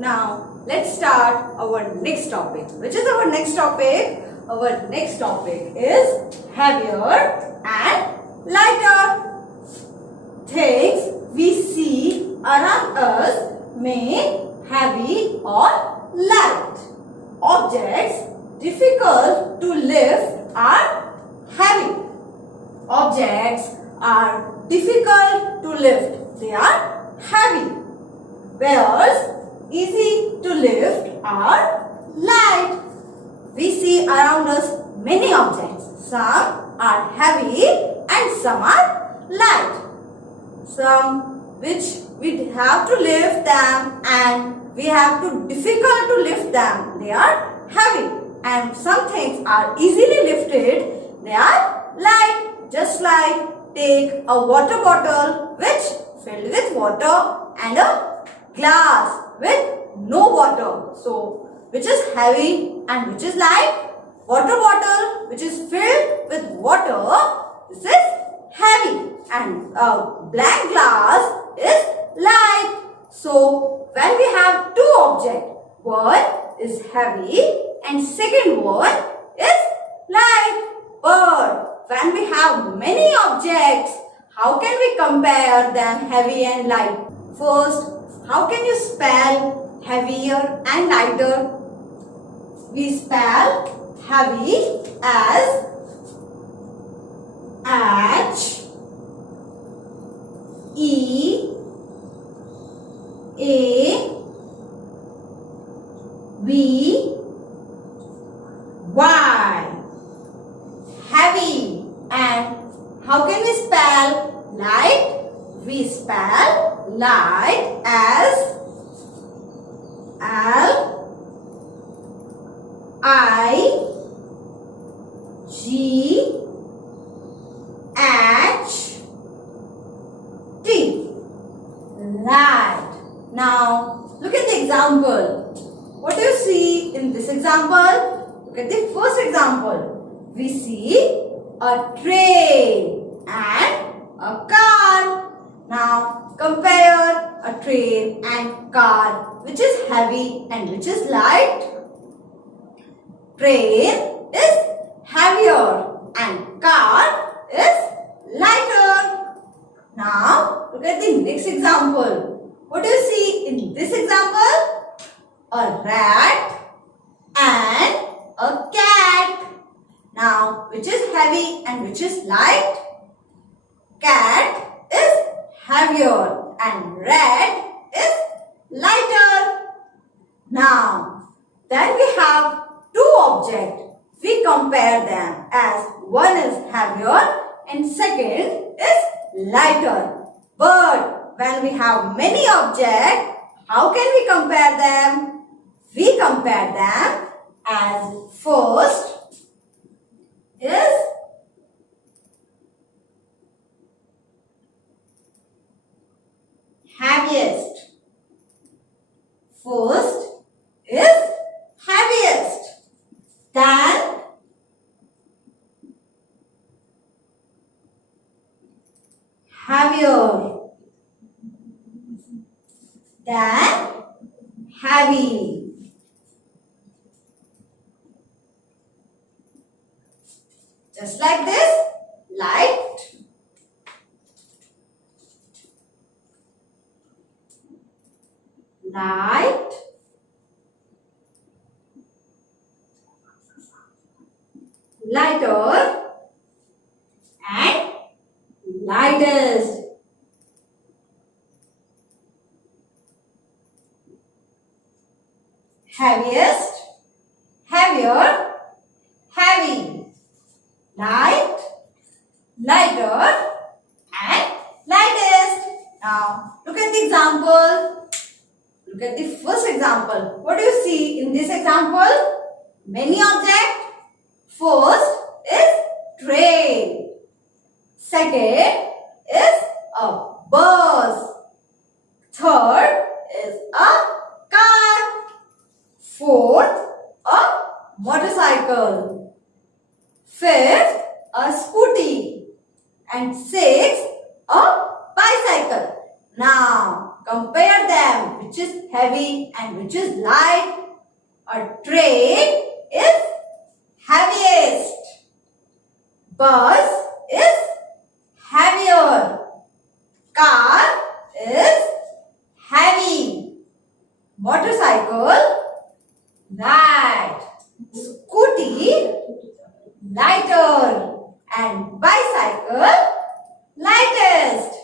Now let's start our next topic. Which is our next topic? Our next topic is heavier and lighter. Things we see around us may heavy or light. Objects difficult to lift are heavy. Objects are difficult to lift. They are heavy. Whereas easy to lift are light. We see around us many objects. Some are heavy and some are light. Some which we have to lift them and we have to difficult to lift them. They are heavy. And some things are easily lifted. They are light. Just like take a water bottle which filled with water and a glass with no water. So, which is heavy and which is light? Water bottle which is filled with water, this is heavy, and a blank glass is light. So, when we have two objects, one is heavy and second one is light. But when we have many objects, how can we compare them heavy and light? First, how can you spell heavier and lighter? We spell heavy as H E A V Y. Heavy. And how can we spell light? We spell light as L I G H T. Light. Now look at the example. What do you see in this example? Look at the first example. We see a train and a car. Now compare a train and car, which is heavy and which is light. Train is heavier and car is lighter. Now look at the next example. What do you see in this example? A rat and a cat. Now, which is heavy and which is light? Cat is heavier and rat is lighter. Now, then we have two objects. We compare them as one is heavier and second is lighter. But when we have many objects, how can we compare them? We compare them as first is heaviest. First is heaviest. Then heavier. Then heavy. Just like this, light, light, lighter, and lightest. Heaviest, heavier, heavy. Light, lighter, and lightest. Now, look at the example. Look at the first example. What do you see in this example? Many objects. First is train. Second is a bus. Third is a car. Fourth, a motorcycle. Fifth, a scooty. And sixth, a bicycle. Now, compare them. Which is heavy and which is light? A train is heaviest. Bus is heavier. Car is heavy. Motorcycle light. Scooty lighter. And bicycle lightest.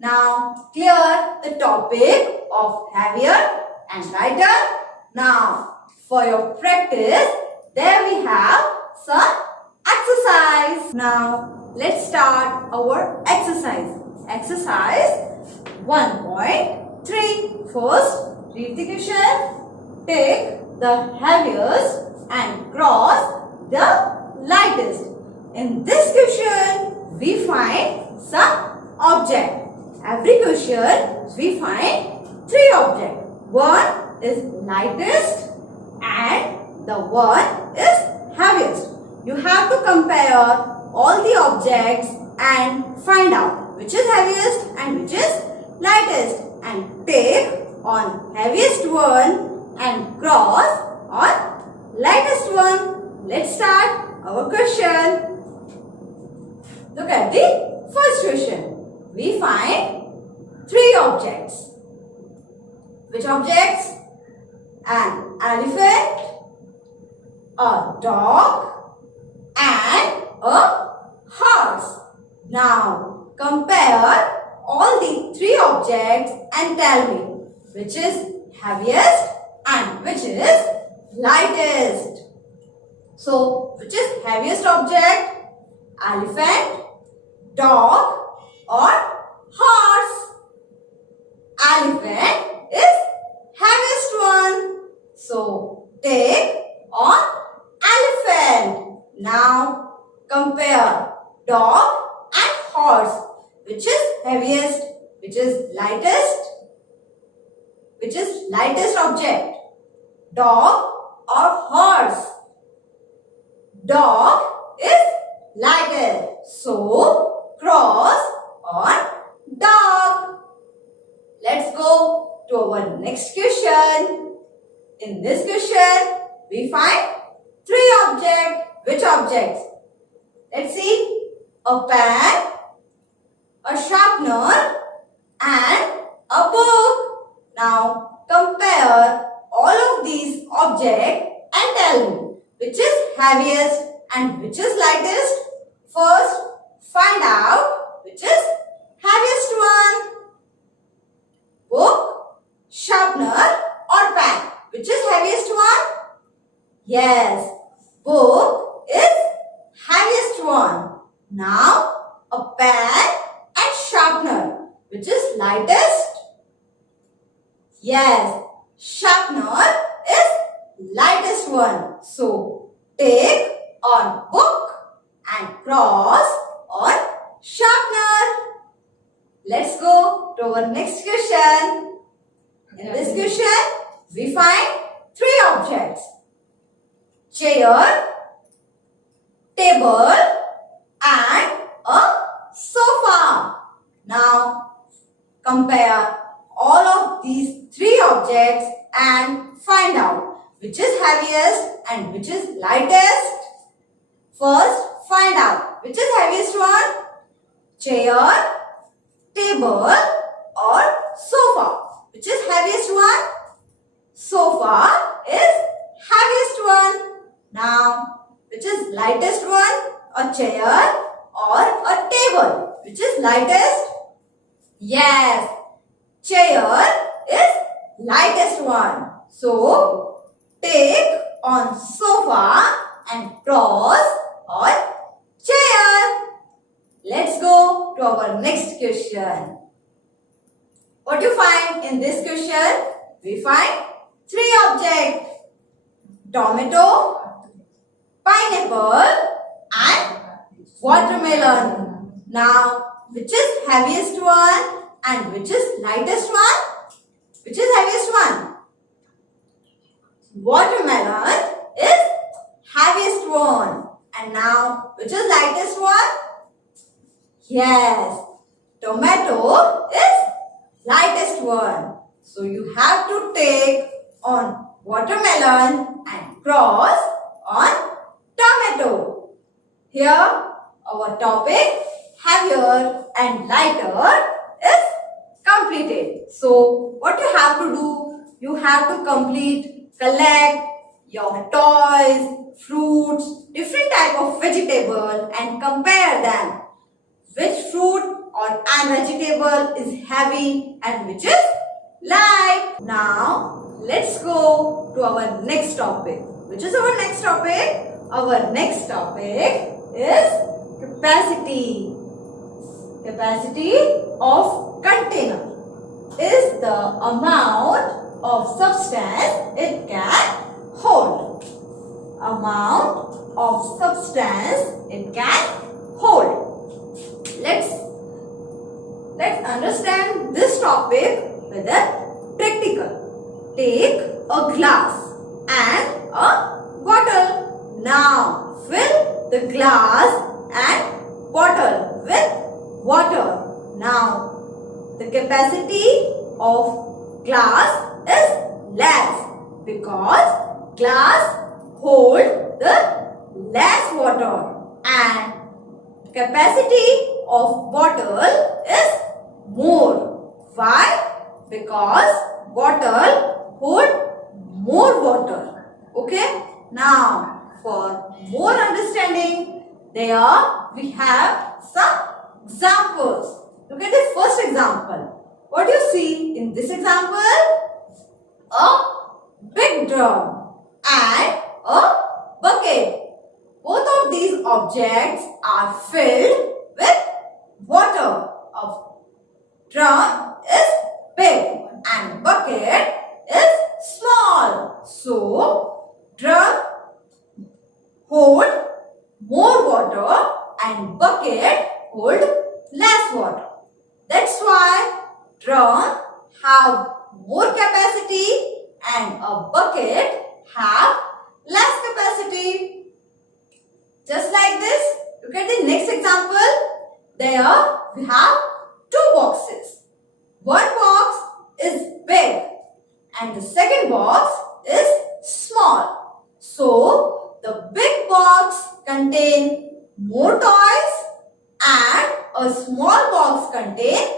Now clear the topic of heavier and lighter. Now for your practice, there we have some exercise. Now let's start our exercise. Exercise 1.3. First, read the question. Take the heaviest and cross the lightest. In this question, we find some object. Every question, we find 3 objects. One is lightest and the one is heaviest. You have to compare all the objects and find out which is heaviest and which is lightest, and take on heaviest one and cross on lightest one. Let's start our question. Look at the first question. We find 3 objects. Which objects? An elephant, a dog, and a horse. Now compare all the 3 objects and tell me which is heaviest and which is lightest. So which is heaviest object? Elephant, dog, or horse? Elephant is heaviest one. So take on elephant. Now compare dog and horse. Which is heaviest? Which is lightest? Which is lightest object? Dog or horse? Dog is lighter. So cross on dog. Let's go to our next question. In this question, we find 3 objects. Which objects? Let's see. A pen, a sharpener, and a book. Now compare all of these objects and tell me which is heaviest and which is lightest. First, find out which is heaviest one. Book, sharpener, or pen? Which is heaviest one? Yes, book is heaviest one. Now, a pen and sharpener. Which is lightest? Yes, sharpener is lightest one. So, take on book and cross on sharpener. Let's go to our next question. In this question, we find 3 objects. Chair, table, and a sofa. Now, compare all of these 3 objects and find out which is heaviest and which is lightest. First, find out which is heaviest one. Chair, table, or sofa. Which is heaviest one? Sofa is heaviest one. Now, which is lightest one? A chair or a table? Which is lightest? Yes, chair is lightest one. So, take on sofa and cross on chair. Let's go to our next question. What do you find in this question? We find 3 objects. Tomato, pineapple, and watermelon. Now, which is heaviest one and which is lightest one? Which is heaviest one? Watermelon is heaviest one. And now, which is lightest one? Yes, tomato is lightest one. So you have to take on watermelon and cross on tomato. Here our topic heavier and lighter is completed. So what you have to do? You have to collect your toys, fruits, different type of vegetable and compare them. Which fruit or and vegetable is heavy and which is light. Now let's go to our next topic. Which is our next topic? Our next topic is capacity. Capacity of container is the amount of substance it can hold. Amount of substance it can hold. Let's understand this topic with a practical. Take a glass and a bottle. Now fill the glass and bottle with water. Now the capacity of glass is less because glass holds the less water and capacity of bottle is more. Why? Because bottle hold more water. Okay? Now, for more understanding, there we have some examples. Look at the first example. What do you see in this example? A big drum and a bucket. Both of these objects are filled with water. A drum is big and bucket is small. So, drum hold more water and bucket hold less water. That's why drum have more capacity and a bucket have less capacity. Just like this, look at the next example. There we have two boxes. One box is big and the second box is small. So, the big box contains more toys and a small box contains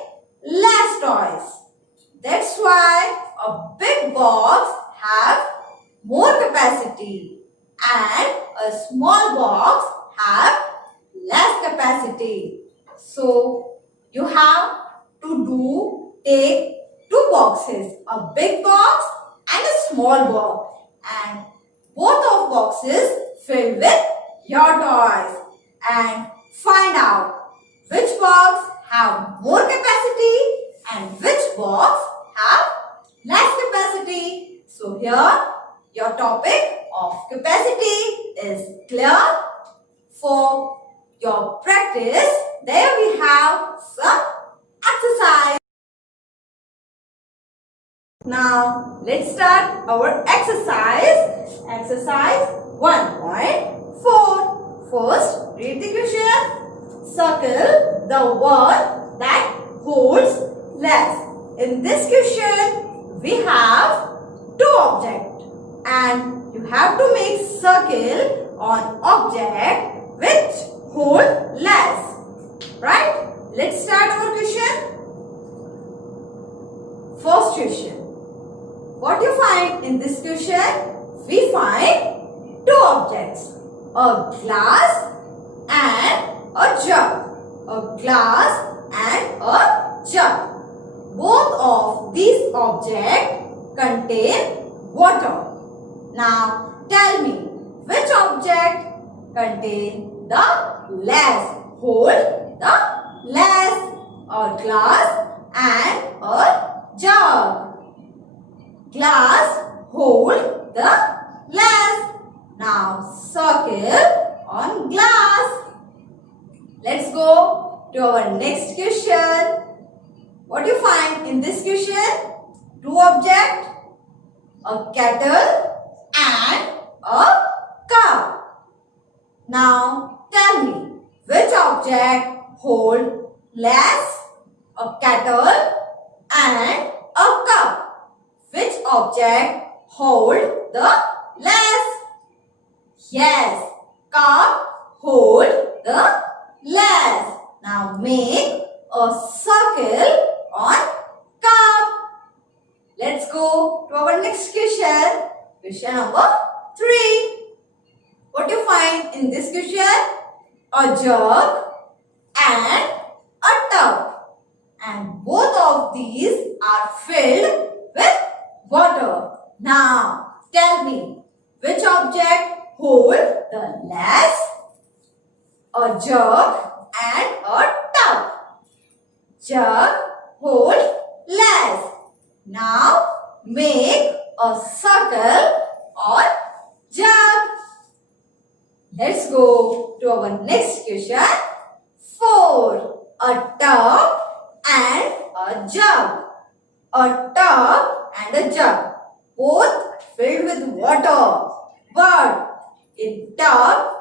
less toys. That's why a big box have more capacity and a small box have less capacity. So you have to take two boxes, a big box and a small box, and both of boxes filled with your toys and find out which box have more capacity and which box have less capacity. So here your topic of capacity is clear. For your practice, there we have some exercise. Now let's start our exercise. Exercise 1.4. First, read the question. Circle the word that holds less. In this question, we have two objects and you have to make circle on object which hold less. Right? Let's start our question. First question. What you find in this question? We find two objects. A glass and a jug. A glass and a jug. Both of these objects contain water. Now tell me which object contain the less, hold the less. A glass and a jug. Glass hold the less. Now circle on glass. Let's go to our next question. What do you find in this question? Two objects, a kettle and a cup. Now tell me which object hold less, a kettle and a cup. Which object hold the less? Yes, cup hold the less. Now make a circle on cup. Let's go to our next question. Question number 3. What you find in this question? A jug and a tub. And both of these are filled with water. Now tell me, which object hold the less? A jug and a tub. Jug hold less. Now make a circle on jug. Let's go to our next question. 4. A tub and a jug. A tub and a jug, both filled with water. But in tub,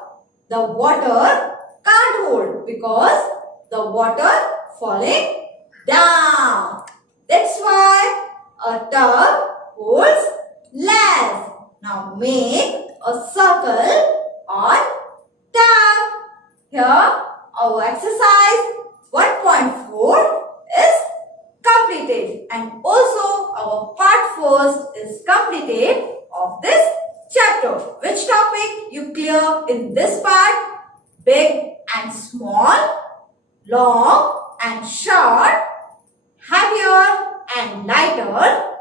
the water can't hold because the water falling down. That's why a tub holds less. Now make a circle on tub. Here our exercise 1.4 is completed, and also our part 1 is completed of this chapter. Which topic you clear in this part? Big and small, long and short, heavier and lighter,